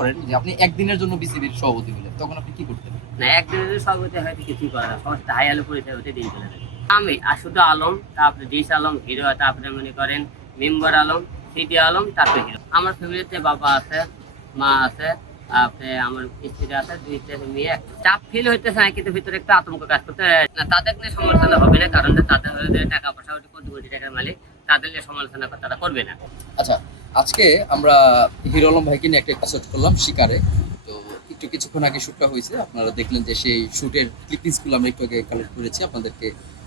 করেন যে আপনি একদিনের জন্য বিসিবির সভাপতি হলেন, তখন আপনি কি করতেন? না, একদিনের সভাপতি হয়তো কিছুই করে না, সমস্ত হাই আলো পরিচয় হতে দিন চলে যাবে। আমি আর শুধু আলম, তারপরে ডিস আলম, হিরো, তারপরে মনে করেন মেম্বার আলম, সিটি আলম, তারপরে হিরো। আমার ফ্যামিলিতে বাবা আছে, মা আছে, তারপরে আমার স্ত্রী আছে, দুইটা মেয়ে। চাপ ফিল হইতেছে না, কিন্তু ভিতরে একটা আতঙ্ক কাজ করতে না। তাদের নিয়ে সমালোচনা হবে না, কারণ তাদের টাকা পয়সা কোটি কোটি টাকার মালিক, তাদের নিয়ে সমালোচনা তারা করবে না। আচ্ছা, আজকে আমরা হিরো আলম ভাইকে নিয়ে একটা এপিসোড করলাম শিকারে। তো কিছুক্ষণ আগে শ্যুটটা হয়েছে, আপনারা দেখলেন যে সেই শ্যুটের ক্লিপিংসগুলো আমরা একটু আগে কালেক্ট করেছি, আপনাদেরকে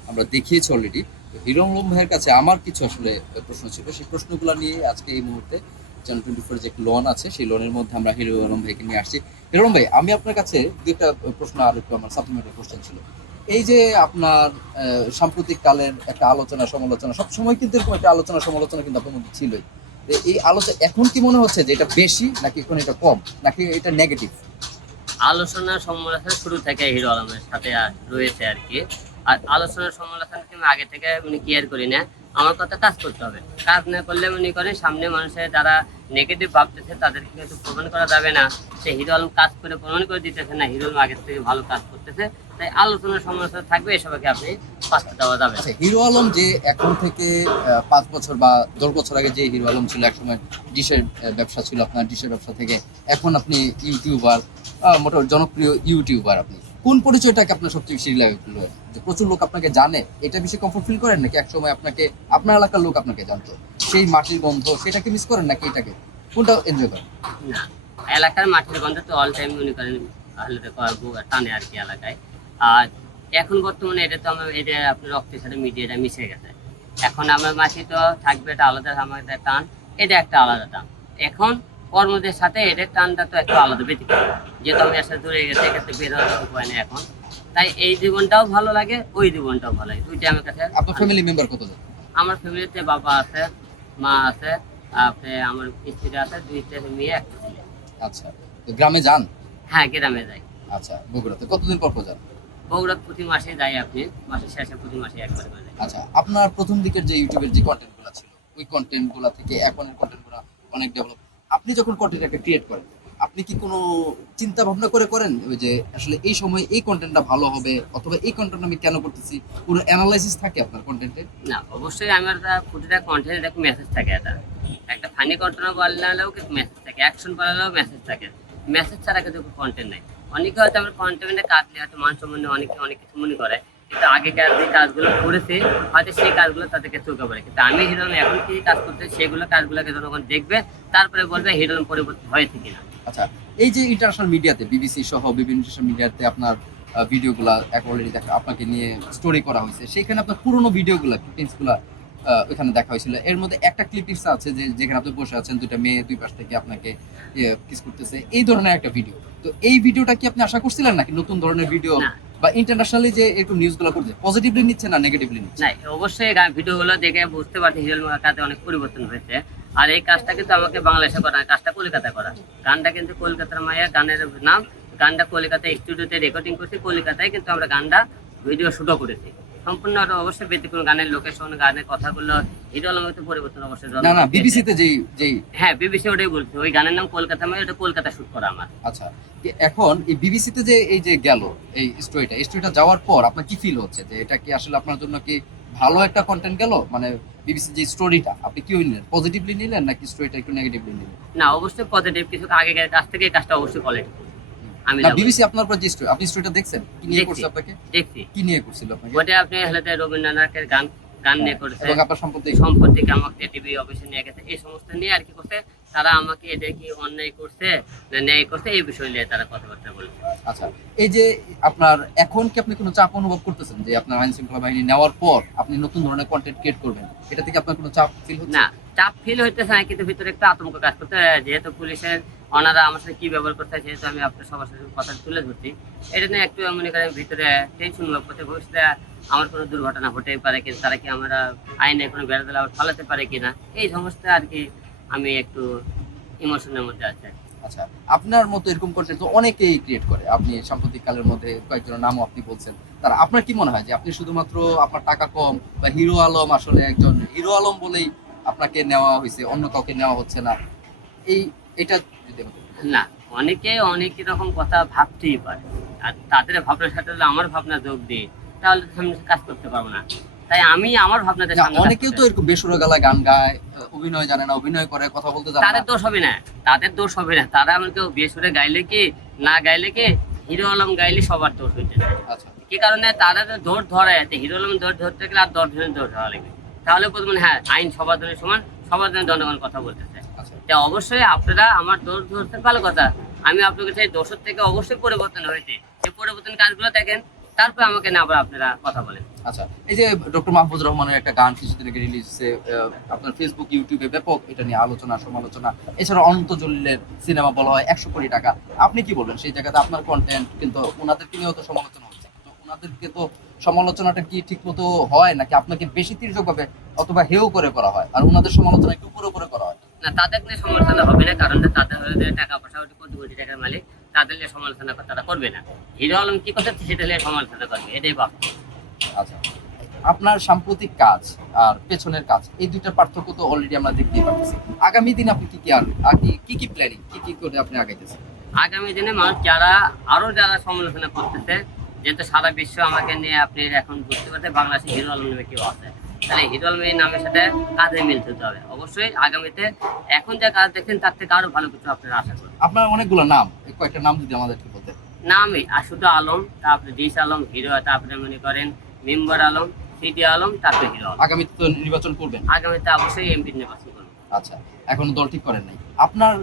আমরা দেখিয়েছি অলরেডি। তো হিরো আলম ভাইয়ের কাছে আমার কিছু আসলে প্রশ্ন ছিল, সেই প্রশ্নগুলো নিয়ে আজকে এই মুহূর্তে চ্যানেল 24 যে লোন আছে, সেই লোনের মধ্যে আমরা হিরো আলম ভাইকে নিয়ে আসছি। হিরো আলম ভাই, আমি আপনার কাছে দুইটা প্রশ্ন আর একটু আমার সাপ্লিমেন্টারি কোশ্চেন ছিল। এই যে আপনার সাম্প্রতিক কালের একটা আলোচনা সমালোচনা, সবসময় কিন্তু এরকম একটা আলোচনা সমালোচনা কিন্তু আপনার মধ্যে ছিলই। এই আলোচনা এখন কি মনে হচ্ছে যে এটা বেশি, নাকি এখন এটা কম, নাকি এটা নেগেটিভ? আলোচনা সমালোচনা শুরু থেকে হিরো আলমের সাথে রয়েছে আর কি। আর আলোচনা সমালোচনাকে আমি আগে থেকে কেয়ার করি না। আমার কথা কাজ করতে হবে, কাজ না করলে মনে করেন সামনে মানুষের যারা নেগেটিভ ভাবতেছে তাদেরকে কিন্তু প্রমাণ করা যাবে না। সে হিরো আলম কাজ করে প্রমাণ করে দিতেছে না হিরো আলম আগের থেকে ভালো কাজ করতেছে। তাই আলোচনা সমালোচনা থাকবে, এসবকে আপনি পাত্তা দেওয়া যাবে। হিরো আলম যে এখন থেকে 5 বছর বা 10 বছর আগে যে হিরো আলম ছিল, একসময় ডিশের ব্যবসা ছিল আপনার, ডিশের ব্যবসা থেকে এখন আপনি ইউটিউবার, মোটামুটি জনপ্রিয় ইউটিউবার, আপনি কোন পরিচয়টাকে আপনার সবচেয়ে বেশি লাগে? যে প্রচুর লোক আপনাকে জানে, এটা বেশি কমফোর্ট ফিল করেন, নাকি একসময় আপনাকে আপনার এলাকার লোক আপনাকে জানতো, সেই মাটির গন্ধ সেটাকে মিস করেন, নাকি এটাকে কোনটা এনজয় করেন? না, এলাকার মাটির গন্ধ তো অল টাইম মনে করেন টানে আর কি এলাকায়। আর এখন বর্তমানে এটা তো আমার এটা আপনার রক্তের সাথে মিডিয়াটা মিশে গেছে। এখন আমার মাটি তো থাকবে, এটা আলাদা আমাদের টান, এটা একটা আলাদা টান। এখন কর্মদের সাথে এদের টানটা তো একটু আলাদা ব্যতিক্রম, যেহেতু আমি আসলে দূরে গেছে, এক্ষেত্রে বের হওয়ার উপায় নেই এখন। তাই এই জীবনটাও ভালো লাগে, ওই জীবনটাও ভালো লাগে, দুইটা আমার কাছে। আপনার ফ্যামিলি মেম্বার কতজন? আমার ফ্যামিলিতে বাবা আছে, মা আছে, তারপরে আমার স্ত্রী আছে, দুইটা মেয়ে, একটা ছেলে। আচ্ছা, তো গ্রামে যান? হ্যাঁ, গ্রামে যাই। আচ্ছা, বগুড়াতে কতদিন পর যান? বগুড়া প্রতি মাসে যাই, আপনি মাসের শেষে প্রতি মাসে একবার করে যাই। আচ্ছা, আপনার প্রথম দিকের যে ইউটিউবের যে কন্টেন্টগুলো ছিল, ওই কন্টেন্টগুলো থেকে এখনের কন্টেন্টগুলো অনেক ডেভেলপ। আপনি যখন কন্টেন্টটাকে ক্রিয়েট করেন, আপনি কি কোনো চিন্তা ভাবনা করে করেন ওই যে আসলে এই সময় এই কন্টেন্টটা ভালো হবে, অথবা এই কন্টেন্ট আমি কেন করতেছি, কোনো অ্যানালাইসিস থাকে আপনার কন্টেন্টে? না, অবশ্যই আমার প্রতিটা কন্টেন্ট একটা মেসেজ থাকে। একটা ফানি কন্টেন্ট বানালেও কিন্তু মেসেজ থাকে, অ্যাকশন বানালেও মেসেজ থাকে। মেসেজ ছাড়া কিন্তু কন্টেন্ট নাই। অনেকে হয়তো আমার কন্টেন্টে কাটলে হয়তো মান সম্বন্ধে অনেকে অনেক কিছু মনে করে, কিন্তু আগেকার যে কাজগুলো করেছে হয়তো সেই কাজগুলো তাদেরকে চোখে পড়ে। কিন্তু আমি হিরো এখন কি কাজ করতে, সেগুলো কাজগুলোকে জনগণ দেখবে, তারপরে বলবে হিরো পরিবর্তন হয়েছে কিনা। আচ্ছা, এই যে ইন্টারন্যাশনাল মিডিয়াতে, বিবিসি সহ বিভিন্ন ইন্টারন্যাশনাল মিডিয়াতে আপনার ভিডিওগুলা অলরেডি দেখা, আপনাকে নিয়ে স্টোরি করা হয়েছে, সেখানে আপনার পুরোনো ভিডিওগুলা ক্লিপিংসগুলা ওইখানে দেখা হয়েছিল। এর মধ্যে একটা ক্লিপিংস আছে যে যেখানে আপনি বসে আছেন, দুইটা মেয়ে দুই পাশ থেকে আপনাকে কিস করতেছে, এই ধরনের একটা ভিডিও। তো এই ভিডিওটা কি আপনি আশা করছিলেন, নাকি নতুন ধরনের ভিডিও বা ইন্টারন্যাশনালি যে এরকম নিউজগুলো করছে পজিটিভলি নিচ্ছে না নেগেটিভলি নিচ্ছে? না, অবশ্যই ভিডিওগুলো দেখে বুঝতে পারছি হিরো কাজে অনেক পরিবর্তন হয়েছে। আর এই কাজটা কিন্তু আমাকে বাংলাদেশে করা, কাজটা কলকাতায় করা। গানটা কিন্তু কলকাতার মায়ের গানের নাম, গানটা কলকাতায় স্টুডিওতে রেকর্ডিং করছি, কলকাতায় কিন্তু আমরা গানটা ভিডিও শুটও করেছি। সম্পূর্ণ অবশ্যই ব্যতিক্রম, গানের লোকেশন, গানের কথাগুলো হিরো আলমের তো পরিবর্তন অবশ্যই। না না, বিবিসিতে যেই হ্যাঁ, বিবিসি ওটাই বলছি, ওই গানের নাম কলকাতা মায়ের, ওটা কলকাতা শুট করা আমার। আচ্ছা, এখন এই বিবিসিতে যে এই যে গেল এই স্টোরিটা যাওয়ার পর আপনার কি ফিল হচ্ছে, যে এটা কি আসলে আপনার জন্য কি ভালো একটা কন্টেন্ট গেল? মানে বিবিসি যে স্টোরিটা আপনি কি নিলেন, পজিটিভলি নিলেন নাকি স্টোরিটা একটু নেগেটিভলি নিলেন? না, অবশ্যই পজিটিভ। কিছু আগেকার কাছ থেকে এই কাজটা অবশ্যই কোয়ালিটি। আমি না, বিবিসি আপনার উপর যে স্টোরি, আপনি স্টোরিটা দেখছেন, কি নিয়ে করছে আপনাকে? দেখছি। কি নিয়ে করছিল আপনাকে? ওটা আপনি হলে রবীন্দ্রনাথের গান গান নিয়ে করেছে, এবং আপনার সম্পত্তি আমাকে টিভি অফিসে নিয়ে গেছে, এই সমস্ত নিয়ে আর কি করছে। তারা আমাকে এটা কি অন্যায় করছে না ন্যায় করছে, এই বিষয় নিয়ে তারা কথাবার্তা বলছে। আচ্ছা, এই যে আপনার এখন কি আপনি কোনো চাপ অনুভব করতেছেন যে আপনার আইন শৃঙ্খলা বাহিনী নেওয়ার পর আপনি নতুন ধরনের কন্টেন্ট ক্রিয়েট করবেন, এটা থেকে আপনার কোনো চাপ ফিল হচ্ছে? না, চাপ ফিল হইতেছে না, কিন্তু ভিতরে একটা আতঙ্ক কাজ করতে, যেহেতু পুলিশের ওনারা আমার সাথে কি ব্যবহার করতে, যেহেতু আমি আপনার সবার সাথে কথা তুলে ধরছি, এটা নিয়ে একটু মনে করেন ভিতরে টেনশন অনুভব করতে। ভবিষ্যতে আমার কোনো দুর্ঘটনা হতেই পারে, কিন্তু তারা কি আমরা আইনে কোনো বেড়া দিলে আবার ফালাতে পারে কিনা, এই সমস্ত আর কি আমি একটু ইমোশনের মধ্যে আছি। আচ্ছা, আপনার মতো এরকম কন্টেন্ট তো অনেকেই ক্রিয়েট করে, আপনি সাম্প্রতিক কালের মধ্যে কয়েকজনের নামও আপনি বলছেন। তারা, আপনার কি মনে হয় যে আপনি শুধুমাত্র আপনার টাকা কম, বা হিরো আলম আসলে একজন হিরো আলম বলেই আপনাকে নেওয়া হয়েছে, অন্য কাউকে নেওয়া হচ্ছে না, এই এটা যদি না, অনেকে অনেক রকম কথা ভাবতেই পারে, আর তাদের ভাবনার সাথে যদি আমার ভাবনা যোগ দিই তাহলে তো সামনে কাজ করতে পারবো না। তাই আমি আমার ভাবনাতে না, সামনে কাজ অনেকেও করতে তো এরকম বেসুরো গলায় গান গায়, অভিনয় জানে না, অভিনয় করে, কথা বলতে জানে তাদের না। দোষ হবে না, তাদের দোষ হবে না। তারা আমাকে বিয়ে সুরে গাইলে কি না গাইলে কি, হিরো আলম গাইলে সবার দোষ হইতে যায়। আচ্ছা কি কারণে তারা তো দৌড় ধরায় আছে, হিরো আলম দৌড় ধরতে গেলে আর 10 জনের দৌড় ধরা লাগবে, তাহলে বলবেন হ্যাঁ আইন সবার জন্য সমান, সবার জন্য জনগণ কথা বলতেছে। আচ্ছা তা অবশ্যই আপনারা আমার দৌড় ধরতে ভালো কথা, আমি আপনাকে সেই দোষের থেকে অবশ্যই পরিবর্তন হয়েছে, সেই পরিবর্তন কাজগুলো দেখেন, তারপর আমাকে না আবার আপনারা কথা বলেন। আচ্ছা, এই যে ডক্টর মাহফুজুর রহমানের একটা গান কিছুদিন আগে রিলিজ হয়েছে, আপনার ফেসবুক ইউটিউবে ব্যাপক এটা নিয়ে আলোচনা সমালোচনা, এছাড়া অনন্ত জলিলের সিনেমা বলা হয় 100 কোটি টাকা। আপনি কি বলবেন সেই জায়গাতে? আপনার কন্টেন্ট কিন্তু ওনাদেরকে নিয়েও তো সমালোচনা হচ্ছে, তো ওনাদেরকে তো সমালোচনাটা কি ঠিক মতো হয় নাকি আপনাকে বেশি তির্যকভাবে অথবা হেও করে করা হয়, আর ওনাদের সমালোচনা একটু উপরে উপরে করা হয়? না, তাদের নিয়ে সমালোচনা হবে না, কারণ তাদের হলে টাকা পয়সা কোটি কোটি টাকার মালিক, তাদের নিয়ে সমালোচনা তারা করবে না। হিরো আলম কি করতে সেটা নিয়ে সমালোচনা করবে, এটাই বাস্তব। আচ্ছা, আপনার সাম্প্রতিক কাজ আর পেছনের কাজ, এই দুইটার পার্থক্য তো অলরেডি আমরা দেখতেই পাচ্ছি। আগামী দিন আপনি কি কি আর কি প্ল্যানিং, কি করে আপনি আগাইতেছেন? আগামী দিনে মানুষ যারা সমালোচনা করতেছে, যেহেতু সারা বিশ্ব আমাকে নিয়ে আপনি এখন বুঝতে পারছেন বাংলাদেশে হিরো আলম নামে কেউ আছে, তাহলে হিরো আলমের নামের সাথে কাজে মিল হতে হবে। অবশ্যই আগামীতে এখন যে কাজ দেখেন তার থেকে আরো ভালো কিছু আপনারা আশা করেন। আপনার অনেকগুলো নাম, কয়েকটা নাম যদি আমাদেরকে বলতে। নামই শুধু আলম, তারপরে ডিস আলম, হিরো, তারপরে মনে করেন মেম্বার আলম, সিটি আলম, তারপরে হিরো আলম। আগামীতে তো নির্বাচন করবেন? আগামীতে অবশ্যই এমপি নির্বাচন করবো। আচ্ছা, এখন দল ঠিক করেন নাই আপনার?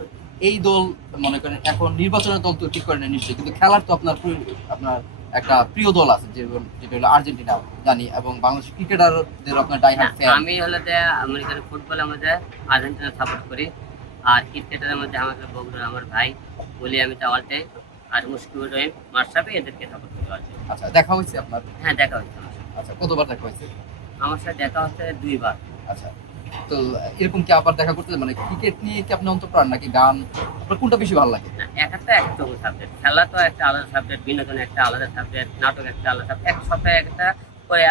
এই দল মনে করেন এখন নির্বাচনের দল তো ঠিক করেন নাই নিশ্চয়ই, কিন্তু খেলার তো আপনার আপনার একটা প্রিয় দল আছে যেটা হলো আর্জেন্টিনা জানি, এবং বাংলাদেশ ক্রিকেটারদের আপনার ডাইহার্ড ফ্যান। আমি হলো যে মনে করেন ফুটবলের মধ্যে আর্জেন্টিনা সাপোর্ট করি, আর ক্রিকেটের মধ্যে আমাকে বগুড়ার আমার ভাই বলি আমি তাওয়ালতে, আর মুশকিল রহিম মার্শাপে, এদেরকে সাপোর্ট করি আছে। আচ্ছা, দেখা হয়েছে আপনার? হ্যাঁ, দেখা হচ্ছে আমার সাথে। আচ্ছা, কতবার দেখা হয়েছে? আমার সাথে দেখা হচ্ছে 2 বার। আচ্ছা, তো এরকম কি আবার দেখা করতে, মানে ক্রিকেট নিয়ে কি আপনি অন্তঃপ্রাণ নাকি গান, আপনার কোনটা বেশি ভালো লাগে? না, এক একটা এক রকম সাবজেক্ট, খেলা তো একটা আলাদা সাবজেক্ট, বিনোদন একটা আলাদা সাবজেক্ট, নাটক একটা আলাদা সাবজেক্ট, এক সপ্তাহে একটা করে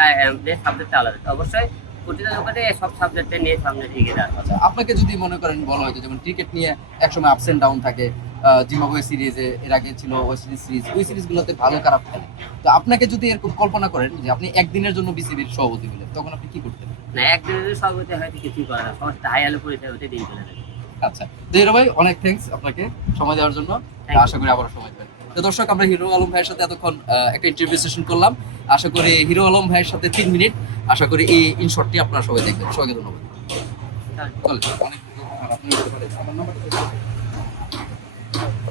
সাবজেক্ট আলাদা। অবশ্যই প্রতিটা জগতে সব সাবজেক্টে নিয়ে সামনে এগিয়ে যাচ্ছে। আচ্ছা, আপনাকে যদি মনে করেন বলা হয়তো যেমন ক্রিকেট নিয়ে একসময় আপস এন্ড ডাউন থাকে, জিম্বাবুয়ে সিরিজে, এর আগে ছিল ওয়েস্ট ইন্ডিজ সিরিজ, ওই সিরিজগুলোতে ভালো খারাপ খেলে, তো আপনাকে যদি এরকম কল্পনা করেন যে আপনি একদিনের জন্য বিসিবির সভাপতি হলেন, তখন আপনি কি করতেন? না, একদিনের যদি সভাপতি হয়তো কিছুই করে না, সমস্ত হাই আলো পরিচয় হতে দিন চলে যাবে। আচ্ছা, তো হিরো ভাই অনেক থ্যাঙ্কস আপনাকে সময় দেওয়ার জন্য, Thank you. আশা করি আবারও সময় দেবেন। তো দর্শক, আমরা হিরো আলম ভাইয়ের সাথে এতক্ষণ একটা ইন্টারভিউ সেশন করলাম। আশা করি হিরো আলম ভাইয়ের সাথে 3 মিনিট, আশা করি এই ইনশটটি আপনারা সবাই দেখবেন। সবাইকে ধন্যবাদ। চলে অনেক, আর আপনি বলতে পারেন আমার নাম্বারটা